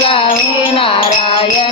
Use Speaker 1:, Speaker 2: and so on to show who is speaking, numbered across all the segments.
Speaker 1: जावे नारायण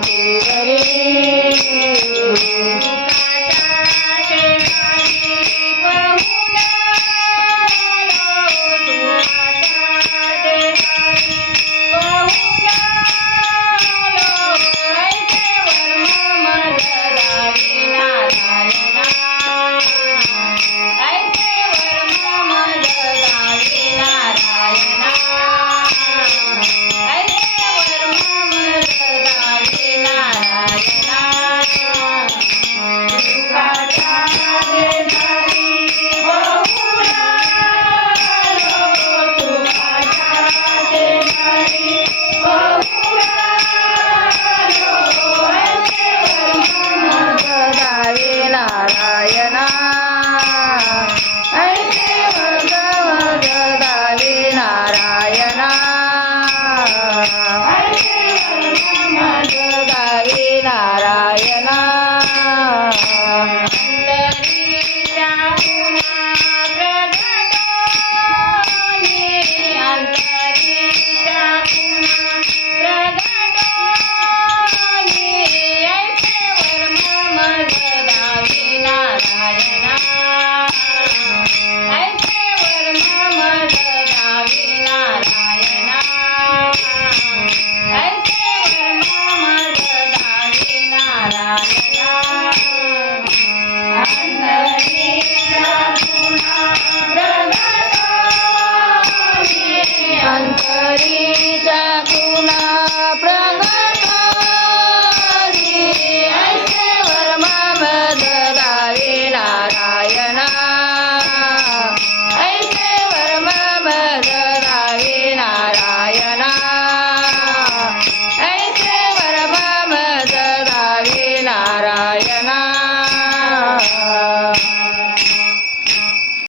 Speaker 1: தேவரே